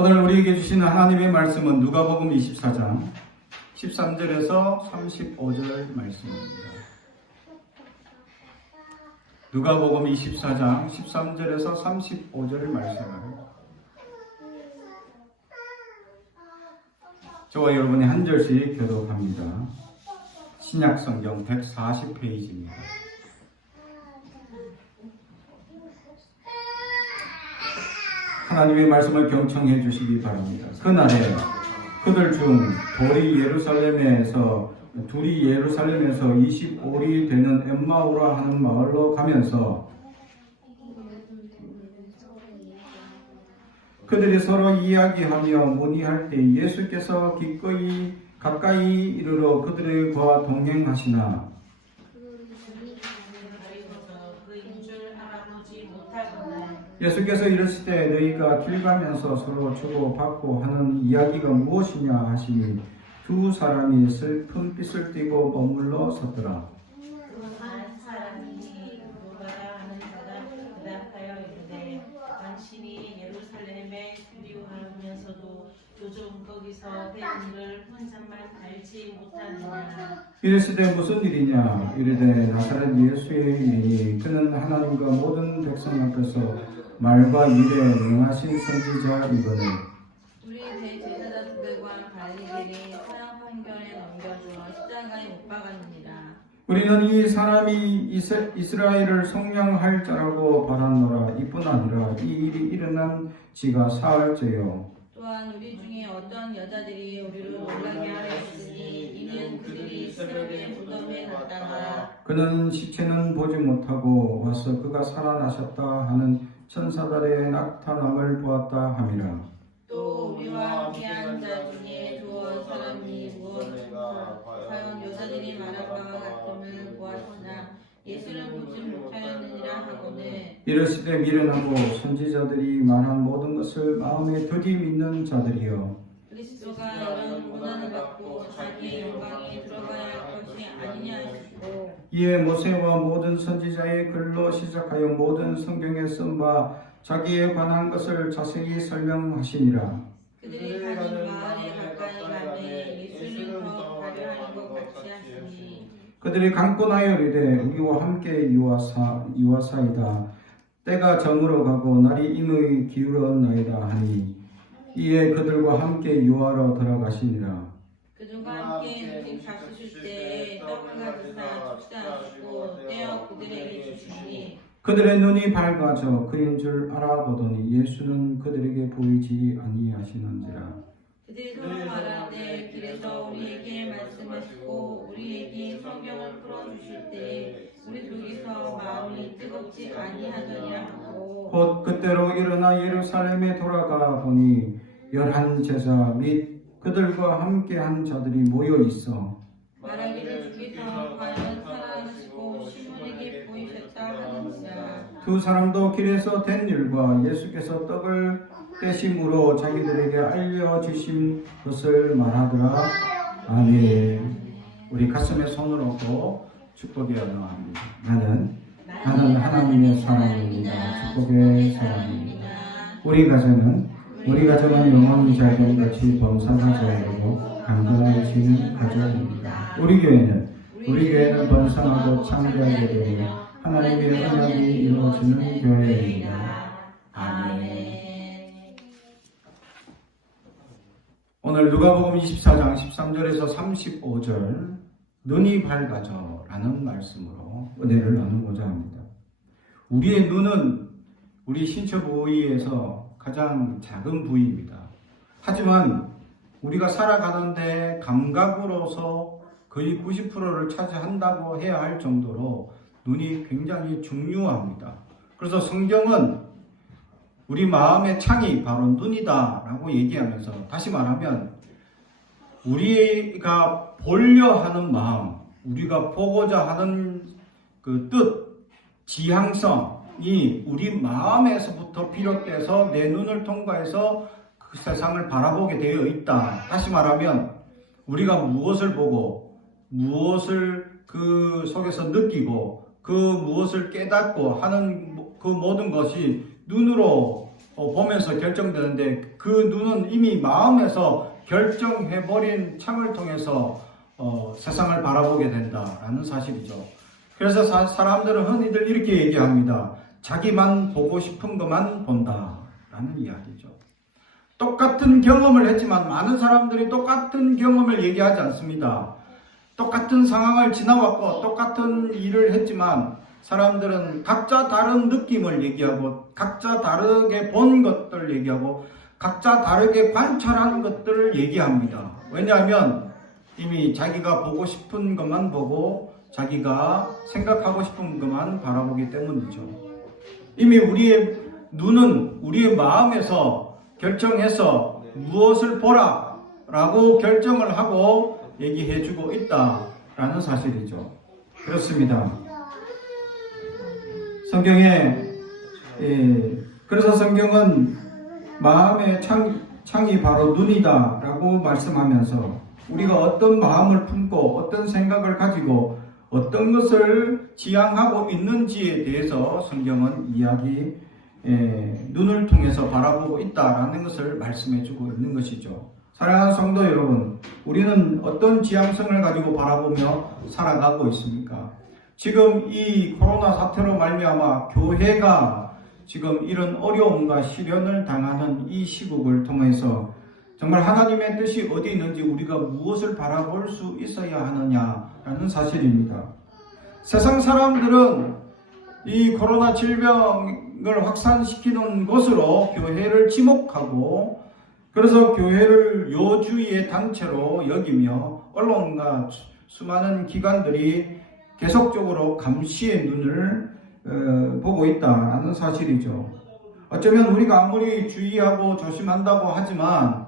오늘 우리에게 주신 하나님의 말씀은 누가복음 24장 13절에서 35절 말씀입니다. 누가복음 24장 13절에서 35절 말씀을 저와 여러분이 한 절씩 교독합니다. 신약성경 140페이지입니다. 하나님의 말씀을 경청해 주시기 바랍니다. 그날에 그들 중 둘이 예루살렘에서 25里되는 엠마오라 하는 마을로 가면서 그들이 서로 이야기하며 문의할 때 예수께서 가까이 이르러 그들과 동행하시나 예수께서 이르시되 너희가 길 가면서 서로 주고받고 하는 이야기가 무엇이냐 하시니 두 사람이 슬픈 빛을 띠고 머물러 섰더라. 한 사람이 누가야 하는 자가 대답하여 이르되 당신이 예루살렘에 그리워하면서도 요즘 거기서 된 일을 혼자만 알지 못하느냐. 이르시되 무슨 일이냐 이르되 나사렛 예수의 일이니 그는 하나님과 모든 백성 앞에서 말과 일에 명하신 선지자이거늘 우리 대제사장들과 관리들이 사형 판결에 넘겨주어 십자가에 못 박았느니라. 우리는 이 사람이 이스라엘을 속량할 자라고 바랐노라. 이뿐 아니라 이 일이 일어난 지가 사흘째요. 또한 우리 중에 어떤 여자들이 우리를 놀라게 하려 했으니 이는 그들이 시rod의 무덤에 갔다가 그는 시체는 보지 못하고 와서 그가 살아나셨다 하는 천사들의 나타남을 보았다 함이라. 또 우리와 함께한 자 중에 두어 사람이 무엇인가 과연 여자들이 말한 바와 같음을 보았으나 예수를 보지 못하였느니라 하거늘 이르시되 미련하고 선지자들이 말한 모든 것을 마음에 더디 믿는 자들이여 그리스도가 이런 고난을 받고 자기의 영광에 들어가야 할 것이 아니냐 하시고 이에 모세와 모든 선지자의 글로 시작하여 모든 성경에 쓴 바 자기에 관한 것을 자세히 설명하시니라. 그들이 가는 마을에 가까이 가매 예수를 더 가려하는 것 같이 하시니 그들이 강권하여 이르되 우리와 함께 유하사이다. 때가 저물어 가고 날이 임의 기울었나이다 하니 이에 그들과 함께 유하러 들어가시니라. 그들과 함께 음식 잡수실 때에 떡을 가지사 축사하시고 떼어 그들에게 주시니 그들의 눈이 밝아져 그인 줄 알아보더니 예수는 그들에게 보이지 아니하시는지라. 그들이 서로 말하되 길에서 우리에게 말씀하시고 우리에게 성경을 풀어주실 때 우리 속에서 마음이 뜨겁지 아니하더냐 하고 곧 그때로 일어나 예루살렘에 돌아가 보니 11 제자 및 그들과 함께한 자들이 모여 있어 말하기를 주께서 과연 살아나시고 시몬에게 보이셨다 하는지라. 두 사람도 길에서 된 일과 예수께서 떡을 떼심으로 자기들에게 알려주신 것을 말하더라. 아멘. 우리 가슴에 손을 얹고 축복의 언어합니다. 나는 하나님의 사람입니다. 축복의 사람입니다. 우리 가정은 영원히 잘된 같이 범사가 되고 강건해지는 가정입니다. 우리 교회는 번성하고 창대하게 되며 하나님의 언약이 이루어지는 교회입니다. 아멘. 오늘 누가복음 24장 13절에서 35절 눈이 밝아져 라는 말씀으로 은혜를 나누고자 합니다. 우리의 눈은 우리 신체 부위에서 가장 작은 부위입니다. 하지만 우리가 살아가는데 감각으로서 거의 90%를 차지한다고 해야 할 정도로 눈이 굉장히 중요합니다. 그래서 성경은 우리 마음의 창이 바로 눈이다 라고 얘기하면서 다시 말하면 우리가 보려 하는 마음, 우리가 보고자 하는 그 뜻, 지향성이 우리 마음에서부터 비롯돼서 내 눈을 통과해서 그 세상을 바라보게 되어 있다. 다시 말하면 우리가 무엇을 보고 무엇을 그 속에서 느끼고 그 무엇을 깨닫고 하는 그 모든 것이 눈으로 보면서 결정되는데 그 눈은 이미 마음에서 결정해버린 창을 통해서 세상을 바라보게 된다라는 사실이죠. 그래서 사람들은 흔히들 이렇게 얘기합니다. 자기만 보고 싶은 것만 본다라는 이야기죠. 똑같은 경험을 했지만 많은 사람들이 똑같은 경험을 얘기하지 않습니다. 똑같은 상황을 지나왔고 똑같은 일을 했지만 사람들은 각자 다른 느낌을 얘기하고 각자 다르게 본 것들을 얘기하고 각자 다르게 관찰한 것들을 얘기합니다. 왜냐하면 이미 자기가 보고 싶은 것만 보고 자기가 생각하고 싶은 것만 바라보기 때문이죠. 이미 우리의 눈은 우리의 마음에서 결정해서 무엇을 보라라고 결정을 하고 얘기해주고 있다라는 사실이죠. 그렇습니다. 그래서 성경은 마음의 창이 바로 눈이다라고 말씀하면서 우리가 어떤 마음을 품고 어떤 생각을 가지고 어떤 것을 지향하고 있는지에 대해서 성경은 눈을 통해서 바라보고 있다라는 것을 말씀해주고 있는 것이죠. 사랑하는 성도 여러분, 우리는 어떤 지향성을 가지고 바라보며 살아가고 있습니까? 지금 이 코로나 사태로 말미암아 교회가 지금 이런 어려움과 시련을 당하는 이 시국을 통해서 정말 하나님의 뜻이 어디 있는지 우리가 무엇을 바라볼 수 있어야 하느냐라는 사실입니다. 세상 사람들은 이 코로나 질병을 확산시키는 것으로 교회를 지목하고 그래서 교회를 요주의 단체로 여기며 언론과 수많은 기관들이 계속적으로 감시의 눈을 보고 있다는 사실이죠. 어쩌면 우리가 아무리 주의하고 조심한다고 하지만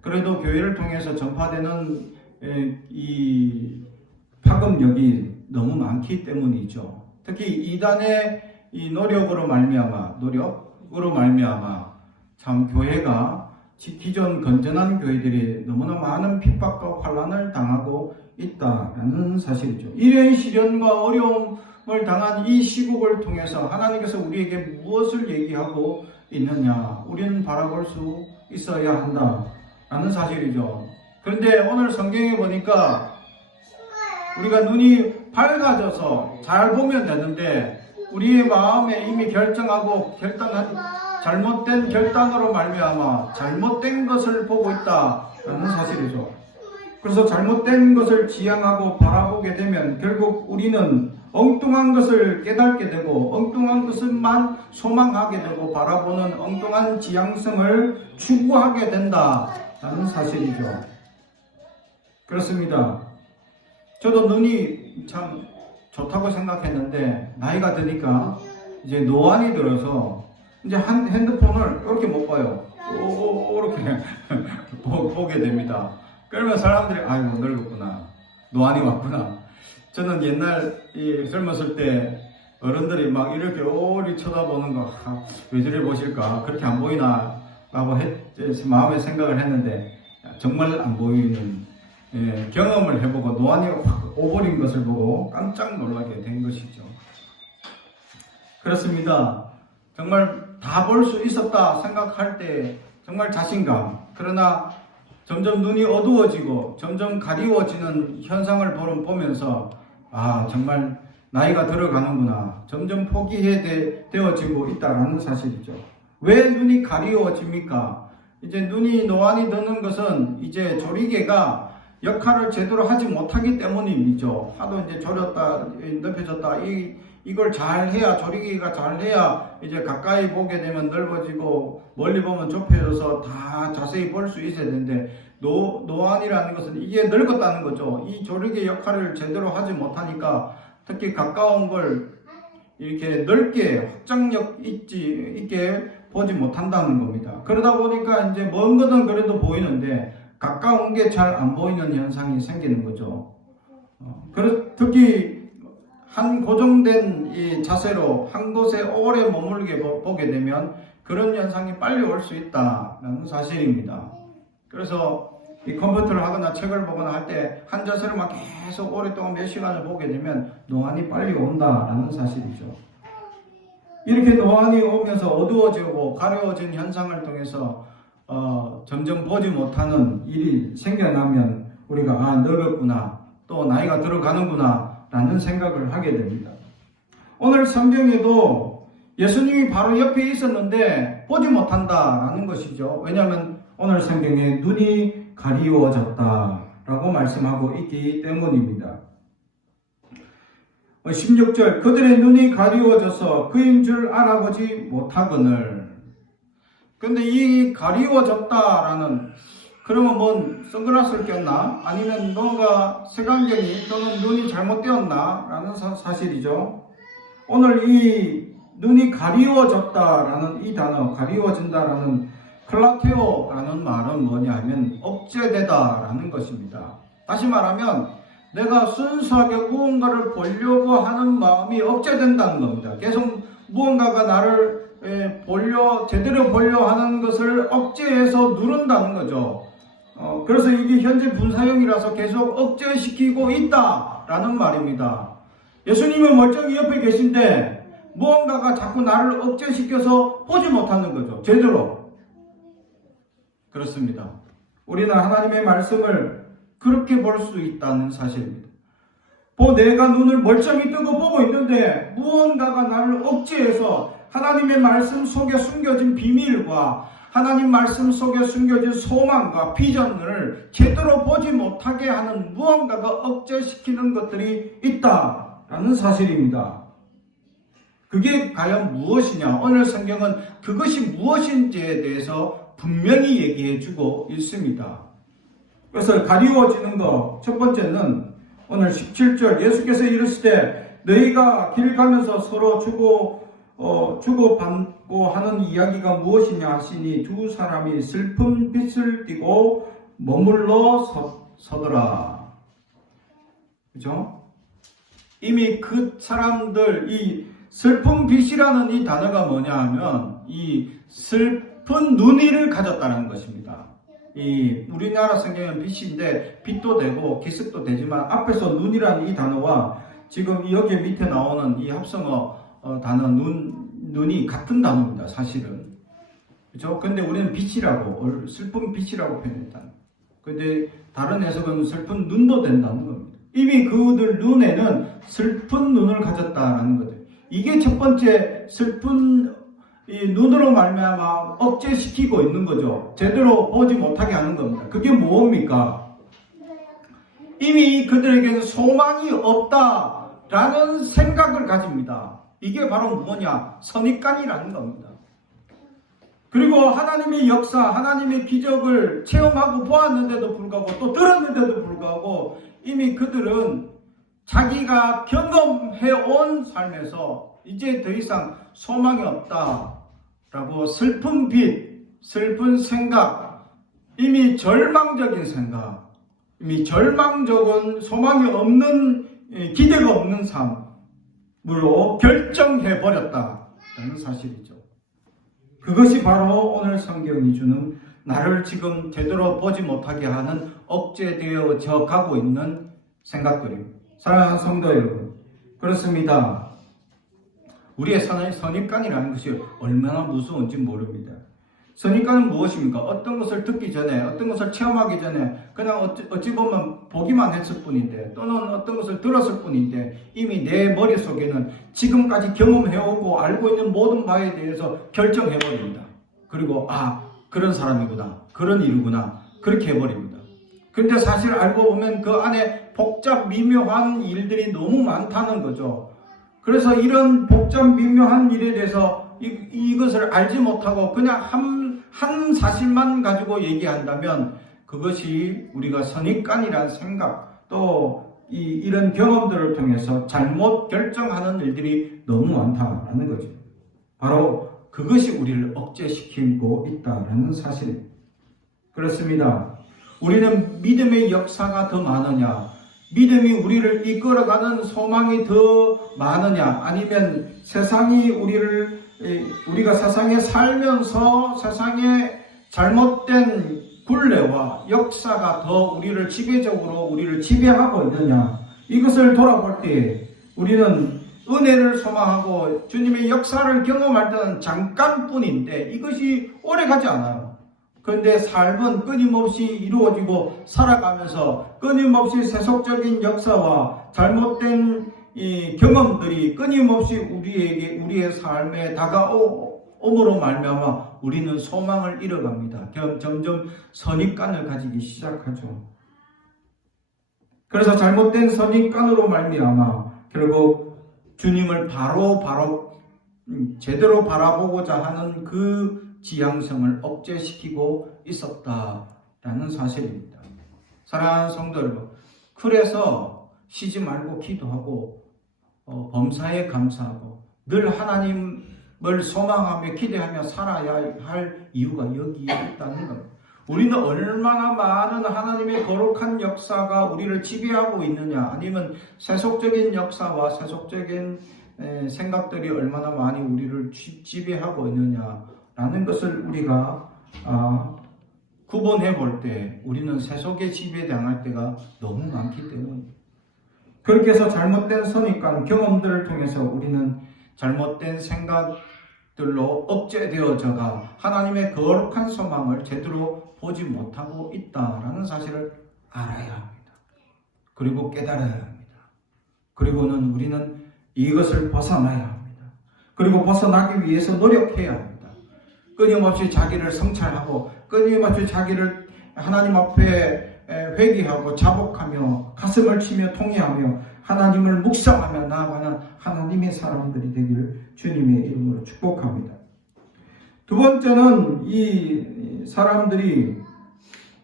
그래도 교회를 통해서 전파되는 이 파급력이 너무 많기 때문이죠. 특히 이단의 이 노력으로 말미암아 참 교회가 기존 건전한 교회들이 너무나 많은 핍박과 환난을 당하고 있다라는 사실이죠. 이런 시련과 어려움을 당한 이 시국을 통해서 하나님께서 우리에게 무엇을 얘기하고 있느냐 우리는 바라볼 수 있어야 한다라는 사실이죠. 그런데 오늘 성경에 보니까 우리가 눈이 밝아져서 잘 보면 되는데 우리의 마음에 이미 결정하고 결단한 잘못된 결단으로 말미암아 잘못된 것을 보고 있다라는 사실이죠. 그래서 잘못된 것을 지향하고 바라보게 되면 결국 우리는 엉뚱한 것을 깨닫게 되고 엉뚱한 것만 소망하게 되고 바라보는 엉뚱한 지향성을 추구하게 된다라는 사실이죠. 그렇습니다. 저도 눈이 참 좋다고 생각했는데 나이가 드니까 이제 노안이 들어서 이제 핸드폰을 이렇게 못 봐요. 이렇게 보게 됩니다. 그러면 사람들이 아이고 늙었구나, 노안이 왔구나. 저는 옛날 젊었을 때 어른들이 막 이렇게 오리 쳐다보는 거 왜 저래 보실까, 그렇게 안 보이나 라고 마음에 생각을 했는데 정말 안 보이는 경험을 해보고 노안이 확 오버린 것을 보고 깜짝 놀라게 된 것이죠. 그렇습니다. 정말 다 볼 수 있었다 생각할 때 정말 자신감, 그러나 점점 눈이 어두워지고 점점 가리워지는 현상을 보면서 정말 나이가 들어가는구나, 점점 포기되어지고 있다는 사실이죠. 왜 눈이 가리워집니까? 이제 눈이 노안이 드는 것은 이제 조리개가 역할을 제대로 하지 못하기 때문이죠. 하도 이제 졸였다 넓혀졌다 이걸 잘해야, 조리개가 잘해야 이제 가까이 보게 되면 넓어지고 멀리 보면 좁혀져서 다 자세히 볼 수 있어야 되는데 노안이라는 것은 이게 늙었다는 거죠. 이 조리개 역할을 제대로 하지 못하니까 특히 가까운 걸 이렇게 넓게 확장력 있게 보지 못한다는 겁니다. 그러다 보니까 이제 먼 것은 그래도 보이는데 가까운 게 잘 안 보이는 현상이 생기는 거죠. 특히 한 고정된 이 자세로 한 곳에 오래 머물게 보게 되면 그런 현상이 빨리 올 수 있다는 사실입니다. 그래서 이 컴퓨터를 하거나 책을 보거나 할 때 한 자세로 막 계속 오랫동안 몇 시간을 보게 되면 노안이 빨리 온다라는 사실이죠. 이렇게 노안이 오면서 어두워지고 가려워진 현상을 통해서 점점 보지 못하는 일이 생겨나면 우리가 늙었구나, 또 나이가 들어가는구나 라는 생각을 하게 됩니다. 오늘 성경에도 예수님이 바로 옆에 있었는데 보지 못한다라는 것이죠. 왜냐하면 오늘 성경에 눈이 가리워졌다라고 말씀하고 있기 때문입니다. 16절, 그들의 눈이 가리워져서 그인 줄 알아보지 못하거늘. 근데 이 가리워졌다라는, 그러면 뭔 선글라스를 꼈나? 아니면 뭔가 색안경이 또는 눈이 잘못되었나? 라는 사실이죠. 오늘 이 눈이 가리워졌다라는 이 단어, 가리워진다라는 클라테오라는 말은 뭐냐 하면 억제되다라는 것입니다. 다시 말하면 내가 순수하게 무언가를 보려고 하는 마음이 억제된다는 겁니다. 계속 무언가가 나를 제대로 보려 하는 것을 억제해서 누른다는 거죠. 그래서 이게 현재 분사형이라서 계속 억제시키고 있다라는 말입니다. 예수님은 멀쩡히 옆에 계신데 무언가가 자꾸 나를 억제시켜서 보지 못하는 거죠. 제대로. 그렇습니다. 우리는 하나님의 말씀을 그렇게 볼 수 있다는 사실입니다. 내가 눈을 멀쩡히 뜨고 보고 있는데 무언가가 나를 억제해서 하나님의 말씀 속에 숨겨진 비밀과 하나님 말씀 속에 숨겨진 소망과 비전을 제대로 보지 못하게 하는 무언가가 억제시키는 것들이 있다라는 사실입니다. 그게 과연 무엇이냐? 오늘 성경은 그것이 무엇인지에 대해서 분명히 얘기해 주고 있습니다. 그래서 가리워지는 것, 첫 번째는 오늘 17절 예수께서 이르시되 너희가 길 가면서 서로 주고받고 하는 이야기가 무엇이냐 하시니 두 사람이 슬픈 빛을 띠고 머물러 서더라. 그죠? 이미 그 사람들, 이 슬픈 빛이라는 이 단어가 뭐냐 하면 이 슬픈 눈이를 가졌다는 것입니다. 이 우리나라 성경은 빛인데 빛도 되고 기습도 되지만 앞에서 눈이라는 이 단어와 지금 여기 밑에 나오는 이 합성어 단어 눈이 같은 단어입니다. 사실은. 그렇죠? 근데 우리는 빛이라고, 슬픈 빛이라고 표현했다. 근데 다른 해석은 슬픈 눈도 된다는 겁니다. 이미 그들 눈에는 슬픈 눈을 가졌다라는 거죠. 이게 첫 번째 슬픈 이 눈으로 말미암아 억제시키고 있는 거죠. 제대로 보지 못하게 하는 겁니다. 그게 뭡니까? 이미 그들에게는 소망이 없다라는 생각을 가집니다. 이게 바로 뭐냐? 선입관이라는 겁니다. 그리고 하나님의 역사, 하나님의 기적을 체험하고 보았는데도 불구하고 또 들었는데도 불구하고 이미 그들은 자기가 경험해온 삶에서 이제 더 이상 소망이 없다라고 슬픈 빛, 슬픈 생각, 이미 절망적인 생각, 이미 절망적인 소망이 없는, 기대가 없는 삶으로 결정해버렸다라는 사실이죠. 그것이 바로 오늘 성경이 주는 나를 지금 제대로 보지 못하게 하는 억제되어져 가고 있는 생각들입니다. 사랑하는 성도 여러분, 그렇습니다. 우리의 선입관이라는 것이 얼마나 무서운지 모릅니다. 선입관은 무엇입니까? 어떤 것을 듣기 전에, 어떤 것을 체험하기 전에 그냥 어찌 보면 보기만 했을 뿐인데, 또는 어떤 것을 들었을 뿐인데 이미 내 머릿속에는 지금까지 경험해오고 알고 있는 모든 바에 대해서 결정해버립니다. 그리고 그런 사람이구나, 그런 일이구나, 그렇게 해버립니다. 근데 사실 알고 보면 그 안에 복잡 미묘한 일들이 너무 많다는 거죠. 그래서 이런 복잡 미묘한 일에 대해서 이것을 알지 못하고 그냥 한 사실만 가지고 얘기한다면 그것이 우리가 선입관이라는 생각, 또 이런 경험들을 통해서 잘못 결정하는 일들이 너무 많다라는 거죠. 바로 그것이 우리를 억제시키고 있다라는 사실입니다. 그렇습니다. 우리는 믿음의 역사가 더 많으냐, 믿음이 우리를 이끌어가는 소망이 더 많으냐, 아니면 우리가 세상에 살면서 세상의 잘못된 굴레와 역사가 더 우리를 지배하고 있느냐, 이것을 돌아볼 때 우리는 은혜를 소망하고 주님의 역사를 경험할 때는 잠깐뿐인데 이것이 오래가지 않아요. 그런데 삶은 끊임없이 이루어지고 살아가면서 끊임없이 세속적인 역사와 잘못된 이 경험들이 끊임없이 우리의 삶에 다가옴으로 말미암아 우리는 소망을 잃어갑니다. 점점 선입관을 가지기 시작하죠. 그래서 잘못된 선입관으로 말미암아 결국 주님을 제대로 바라보고자 하는 그 지향성을 억제시키고 있었다라는 사실입니다. 사랑하는 성도 여러분, 그래서 쉬지 말고 기도하고 범사에 감사하고 늘 하나님을 소망하며 기대하며 살아야 할 이유가 여기에 있다는 겁니다. 우리는 얼마나 많은 하나님의 거룩한 역사가 우리를 지배하고 있느냐, 아니면 세속적인 역사와 세속적인 생각들이 얼마나 많이 우리를 지배하고 있느냐라는 것을 우리가 구분해 볼 때 우리는 세속에 지배당할 때가 너무 많기 때문입니다. 그렇게 해서 잘못된 선입관, 경험들을 통해서 우리는 잘못된 생각들로 억제되어져가 하나님의 거룩한 소망을 제대로 보지 못하고 있다라는 사실을 알아야 합니다. 그리고 깨달아야 합니다. 그리고는 우리는 이것을 벗어나야 합니다. 그리고 벗어나기 위해서 노력해야 합니다. 끊임없이 자기를 성찰하고 끊임없이 자기를 하나님 앞에 회개하고 자복하며 가슴을 치며 통회하며 하나님을 묵상하며 나아가는 하나님의 사람들이 되기를 주님의 이름으로 축복합니다. 두 번째는 이 사람들이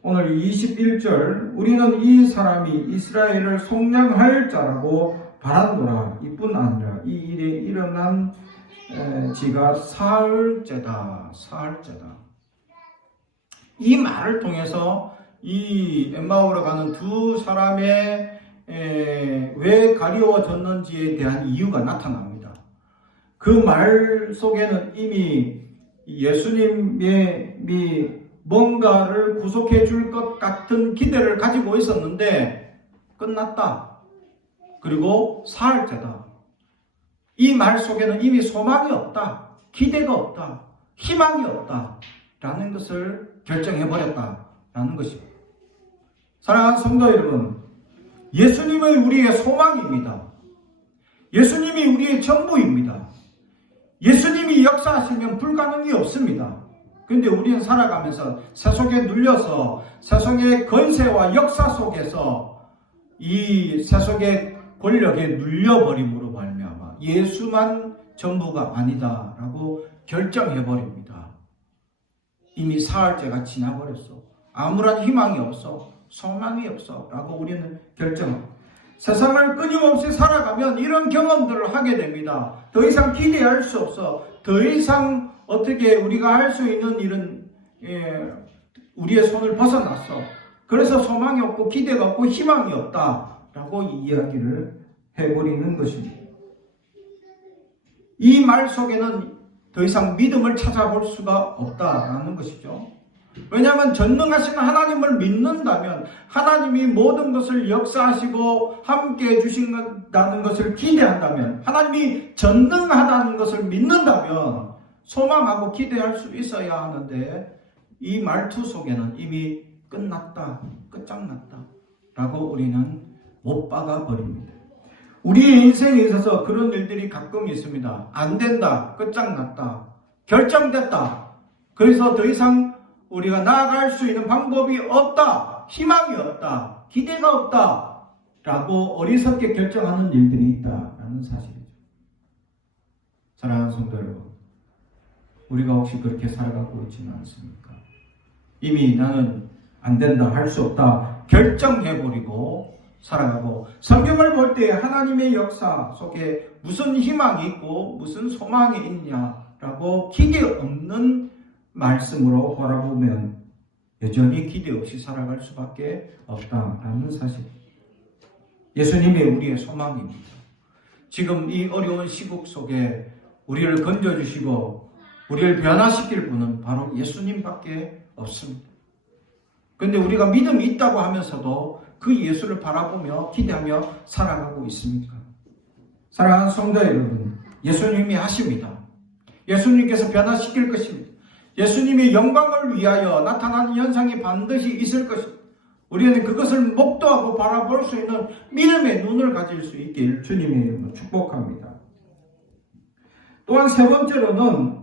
오늘 21절 우리는 이 사람이 이스라엘을 속량할 자라고 바란노라. 이뿐 아니라 이 일에 일어난 지가 사흘째다. 이 말을 통해서 이 엠마오로 가는 두 사람의 왜 가리워졌는지에 대한 이유가 나타납니다. 그 말 속에는 이미 예수님이 뭔가를 구속해 줄 것 같은 기대를 가지고 있었는데 끝났다. 그리고 사흘째다. 이 말 속에는 이미 소망이 없다. 기대가 없다. 희망이 없다. 라는 것을 결정해버렸다라는 것입니다. 사랑하는 성도 여러분, 예수님은 우리의 소망입니다. 예수님이 우리의 전부입니다. 예수님이 역사하시면 불가능이 없습니다. 그런데 우리는 살아가면서 세속에 눌려서 세속의 권세와 역사 속에서 이 세속의 권력에 눌려버림으로 말미암아 예수만 전부가 아니다라고 결정해버립니다. 이미 사흘째가 지나버렸어. 아무런 희망이 없어. 소망이 없어. 라고 우리는 결정합니다. 세상을 끊임없이 살아가면 이런 경험들을 하게 됩니다. 더 이상 기대할 수 없어. 더 이상 어떻게 우리가 할 수 있는 일은 우리의 손을 벗어났어. 그래서 소망이 없고 기대가 없고 희망이 없다라고 이야기를 해버리는 것입니다. 이 말 속에는 더 이상 믿음을 찾아볼 수가 없다라는 것이죠. 왜냐하면 전능하신 하나님을 믿는다면, 하나님이 모든 것을 역사하시고 함께 해주신다는 것을 기대한다면, 하나님이 전능하다는 것을 믿는다면 소망하고 기대할 수 있어야 하는데, 이 말투 속에는 이미 끝났다, 끝장났다 라고 우리는 못 박아 버립니다. 우리의 인생에 있어서 그런 일들이 가끔 있습니다. 안 된다, 끝장났다, 결정됐다, 그래서 더 이상 우리가 나아갈 수 있는 방법이 없다, 희망이 없다, 기대가 없다 라고 어리석게 결정하는 일들이 있다라는 사실이죠. 사랑하는 성도 여러분, 우리가 혹시 그렇게 살아가고 있지는 않습니까? 이미 나는 안 된다, 할 수 없다 결정해버리고 살아가고, 성경을 볼 때 하나님의 역사 속에 무슨 희망이 있고 무슨 소망이 있냐라고 기대 없는 말씀으로 바라보면 여전히 기대 없이 살아갈 수밖에 없다라는 사실. 예수님이 우리의 소망입니다. 지금 이 어려운 시국 속에 우리를 건져주시고 우리를 변화시킬 분은 바로 예수님밖에 없습니다. 그런데 우리가 믿음이 있다고 하면서도 그 예수를 바라보며 기대하며 살아가고 있습니까? 사랑하는 성도 여러분, 예수님이 하십니다. 예수님께서 변화시킬 것입니다. 예수님의 영광을 위하여 나타나는 현상이 반드시 있을 것입니다. 우리는 그것을 목도하고 바라볼 수 있는 믿음의 눈을 가질 수 있길 주님의 이름으로 축복합니다. 또한 세 번째로는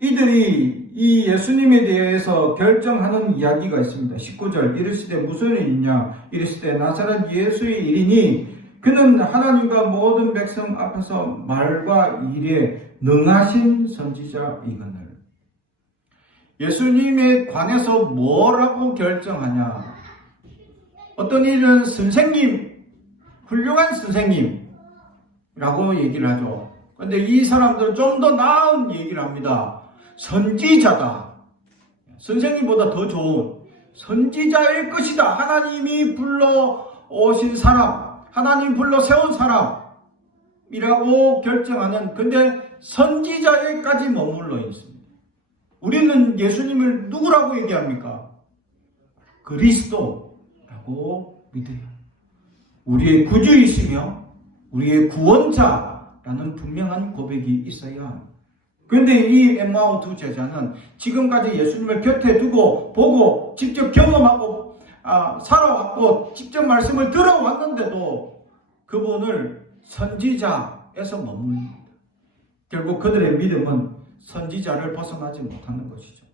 이들이 이 예수님에 대해서 결정하는 이야기가 있습니다. 19절 이르시되 무슨 일이냐 이르시되 나사렛 예수의 일이니 그는 하나님과 모든 백성 앞에서 말과 일에 능하신 선지자이거늘. 예수님에 관해서 뭐라고 결정하냐? 어떤 일은 선생님, 훌륭한 선생님이라고 얘기를 하죠. 그런데 이 사람들은 좀 더 나은 얘기를 합니다. 선지자다. 선생님보다 더 좋은 선지자일 것이다. 하나님이 불러오신 사람, 하나님 불러 세운 사람이라고 결정하는, 근데 선지자에까지 머물러 있습니다. 우리는 예수님을 누구라고 얘기합니까? 그리스도라고 믿어요. 우리의 구주이시며 우리의 구원자라는 분명한 고백이 있어야 합니다. 그런데 이 엠마오 두 제자는 지금까지 예수님을 곁에 두고 보고 직접 경험하고 살아왔고 직접 말씀을 들어왔는데도 그분을 선지자에서 머물립니다. 결국 그들의 믿음은 선지자를 벗어나지 못하는 것이죠.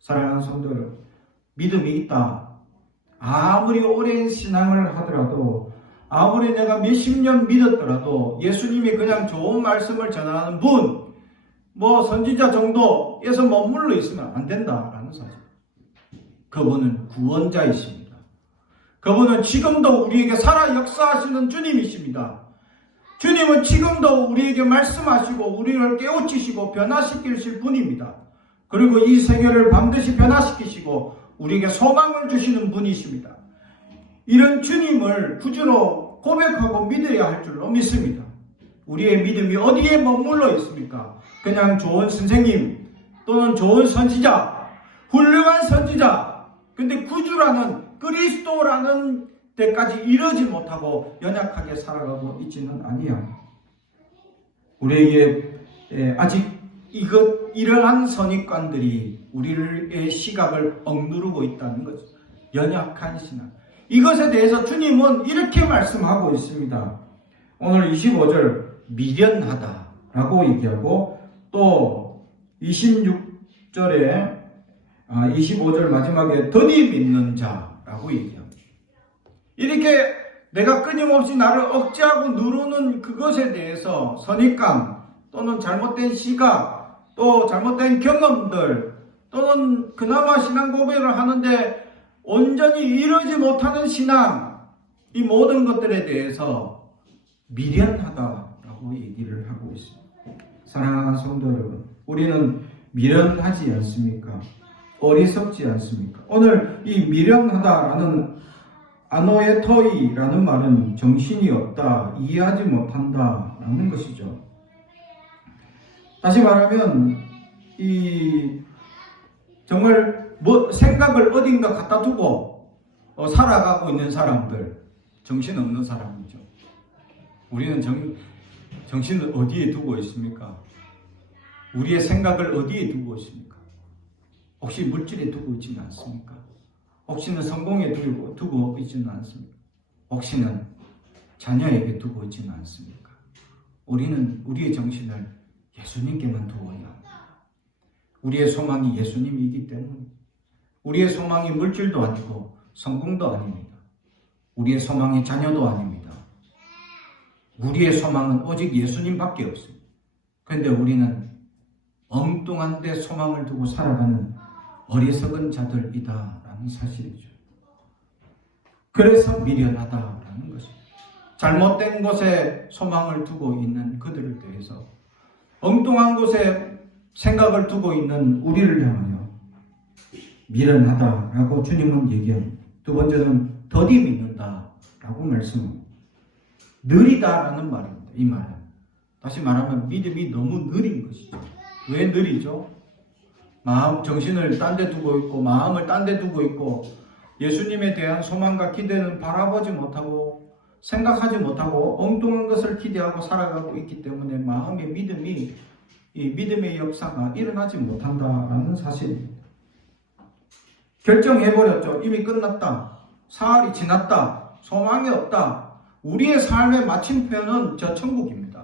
사랑하는 성도 여러분, 믿음이 있다. 아무리 오랜 신앙을 하더라도, 아무리 내가 몇십 년 믿었더라도 예수님이 그냥 좋은 말씀을 전하는 분, 선지자 정도에서 머물러 있으면 안 된다라는 사실. 그분은 구원자이십니다. 그분은 지금도 우리에게 살아 역사하시는 주님이십니다. 주님은 지금도 우리에게 말씀하시고 우리를 깨우치시고 변화시키실 분입니다. 그리고 이 세계를 반드시 변화시키시고 우리에게 소망을 주시는 분이십니다. 이런 주님을 구주로 고백하고 믿어야 할 줄로 믿습니다. 우리의 믿음이 어디에 머물러 있습니까? 그냥 좋은 선생님 또는 좋은 선지자, 훌륭한 선지자, 근데 구주라는 그리스도라는 때까지 이르지 못하고 연약하게 살아가고 있지는 아니야. 우리에게 아직 이러한 선입관들이 우리의 시각을 억누르고 있다는 거죠. 연약한 신앙. 이것에 대해서 주님은 이렇게 말씀하고 있습니다. 오늘 25절 미련하다라고 얘기하고 또 26절에 25절 마지막에 더디 믿는 자라고 얘기합니다. 이렇게 내가 끊임없이 나를 억제하고 누르는 그것에 대해서 선입감 또는 잘못된 시각 또 잘못된 경험들 또는 그나마 신앙 고백을 하는데 온전히 이루지 못하는 신앙, 이 모든 것들에 대해서 미련하다라고 얘기를 하고 있습니다. 사랑하는 성도 여러분, 우리는 미련하지 않습니까? 어리석지 않습니까? 오늘 이 미련하다라는 아노에토이라는 말은 정신이 없다, 이해하지 못한다라는 것이죠. 다시 말하면 정말 생각을 어딘가 갖다 두고 살아가고 있는 사람들, 정신없는 사람이죠. 우리는 정신을 어디에 두고 있습니까? 우리의 생각을 어디에 두고 있습니까? 혹시 물질에 두고 있지는 않습니까? 혹시는 성공에 두고 있지는 않습니까? 혹시는 자녀에게 두고 있지는 않습니까? 우리는 우리의 정신을 예수님께만 두어야 합니다. 우리의 소망이 예수님이기 때문에 우리의 소망이 물질도 아니고 성공도 아닙니다. 우리의 소망이 자녀도 아닙니다. 우리의 소망은 오직 예수님밖에 없습니다. 그런데 우리는 엉뚱한 데 소망을 두고 살아가는 어리석은 자들이다라는 사실이죠. 그래서 미련하다라는 것입니다. 잘못된 곳에 소망을 두고 있는 그들을 대해서 엉뚱한 곳에 생각을 두고 있는 우리를 향하여 미련하다라고 주님은 얘기합니다. 두 번째는 더디 믿는다라고 말씀합니다. 느리다라는 말입니다. 이 말은 다시 말하면 믿음이 너무 느린 것이죠. 왜 느리죠? 정신을 딴 데 두고 있고 마음을 딴 데 두고 있고 예수님에 대한 소망과 기대는 바라보지 못하고 생각하지 못하고 엉뚱한 것을 기대하고 살아가고 있기 때문에 마음의 믿음이 이 믿음의 역사가 일어나지 못한다라는 사실입니다. 결정해버렸죠. 이미 끝났다. 사흘이 지났다. 소망이 없다. 우리의 삶의 마침표는 저 천국입니다.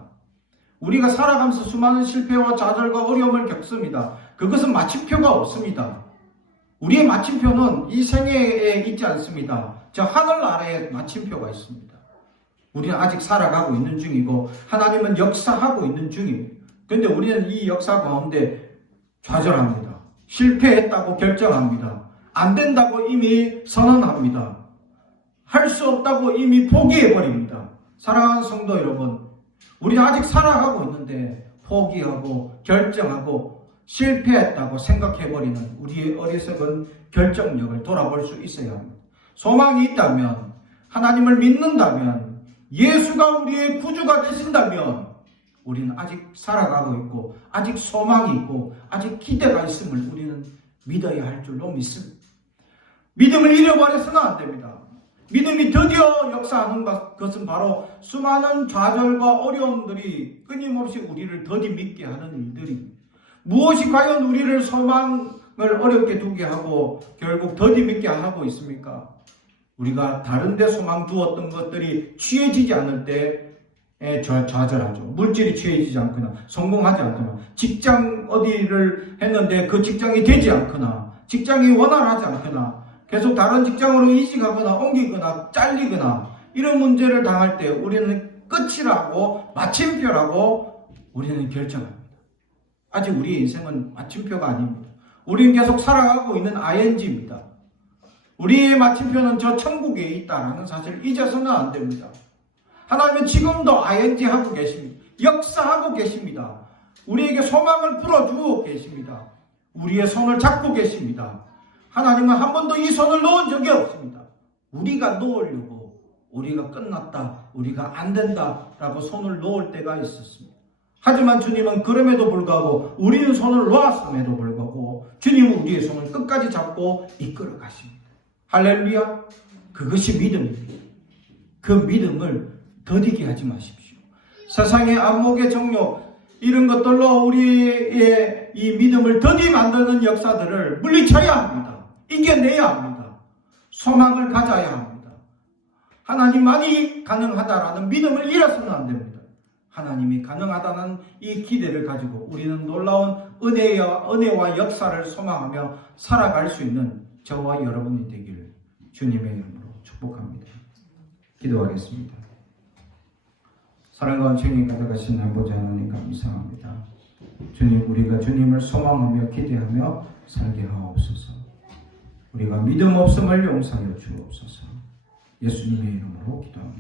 우리가 살아가면서 수많은 실패와 좌절과 어려움을 겪습니다. 그것은 마침표가 없습니다. 우리의 마침표는 이 생애에 있지 않습니다. 저 하늘 아래에 마침표가 있습니다. 우리는 아직 살아가고 있는 중이고 하나님은 역사하고 있는 중입니다. 그런데 우리는 이 역사 가운데 좌절합니다. 실패했다고 결정합니다. 안 된다고 이미 선언합니다. 할 수 없다고 이미 포기해버립니다. 사랑하는 성도 여러분, 우리는 아직 살아가고 있는데 포기하고 결정하고 실패했다고 생각해버리는 우리의 어리석은 결정력을 돌아볼 수 있어야 합니다. 소망이 있다면, 하나님을 믿는다면, 예수가 우리의 구주가 되신다면 우리는 아직 살아가고 있고 아직 소망이 있고 아직 기대가 있음을 우리는 믿어야 할 줄로 믿습니다. 믿음을 잃어버려서는 안 됩니다. 믿음이 드디어 역사하는 것은 바로 수많은 좌절과 어려움들이 끊임없이 우리를 더디 믿게 하는 일들입니다. 무엇이 과연 우리를 소망을 어렵게 두게 하고 결국 더디 믿게 하고 있습니까? 우리가 다른 데 소망 두었던 것들이 취해지지 않을 때 좌절하죠. 물질이 취해지지 않거나 성공하지 않거나 직장 어디를 했는데 그 직장이 되지 않거나 직장이 원활하지 않거나 계속 다른 직장으로 이직하거나 옮기거나 잘리거나 이런 문제를 당할 때 우리는 끝이라고 마침표라고 우리는 결정합니다. 아직 우리의 인생은 마침표가 아닙니다. 우리는 계속 살아가고 있는 ING입니다. 우리의 마침표는 저 천국에 있다라는 사실을 잊어서는 안 됩니다. 하나님은 지금도 ING 하고 계십니다. 역사하고 계십니다. 우리에게 소망을 불어주고 계십니다. 우리의 손을 잡고 계십니다. 하나님은 한 번도 이 손을 놓은 적이 없습니다. 우리가 놓으려고 우리가 끝났다, 우리가 안 된다라고 손을 놓을 때가 있었습니다. 하지만 주님은 그럼에도 불구하고 우리는 손을 놓았음에도 불구하고 주님은 우리의 손을 끝까지 잡고 이끌어 가십니다. 할렐루야. 그것이 믿음입니다. 그 믿음을 더디게 하지 마십시오. 세상의 안목의 정욕 이런 것들로 우리의 이 믿음을 더디 만드는 역사들을 물리쳐야 합니다. 이겨내야 합니다. 소망을 가져야 합니다. 하나님만이 가능하다라는 믿음을 잃어서는 안 됩니다. 하나님이 가능하다는 이 기대를 가지고 우리는 놀라운 은혜와 역사를 소망하며 살아갈 수 있는 저와 여러분이 되기를 주님의 이름으로 축복합니다. 기도하겠습니다. 사랑과 주님 가져가신 아버지 하나님 감사합니다. 주님, 우리가 주님을 소망하며 기대하며 살게 하옵소서. 우리가 믿음 없음을 용서하여 주옵소서. 예수님의 이름으로 기도합니다.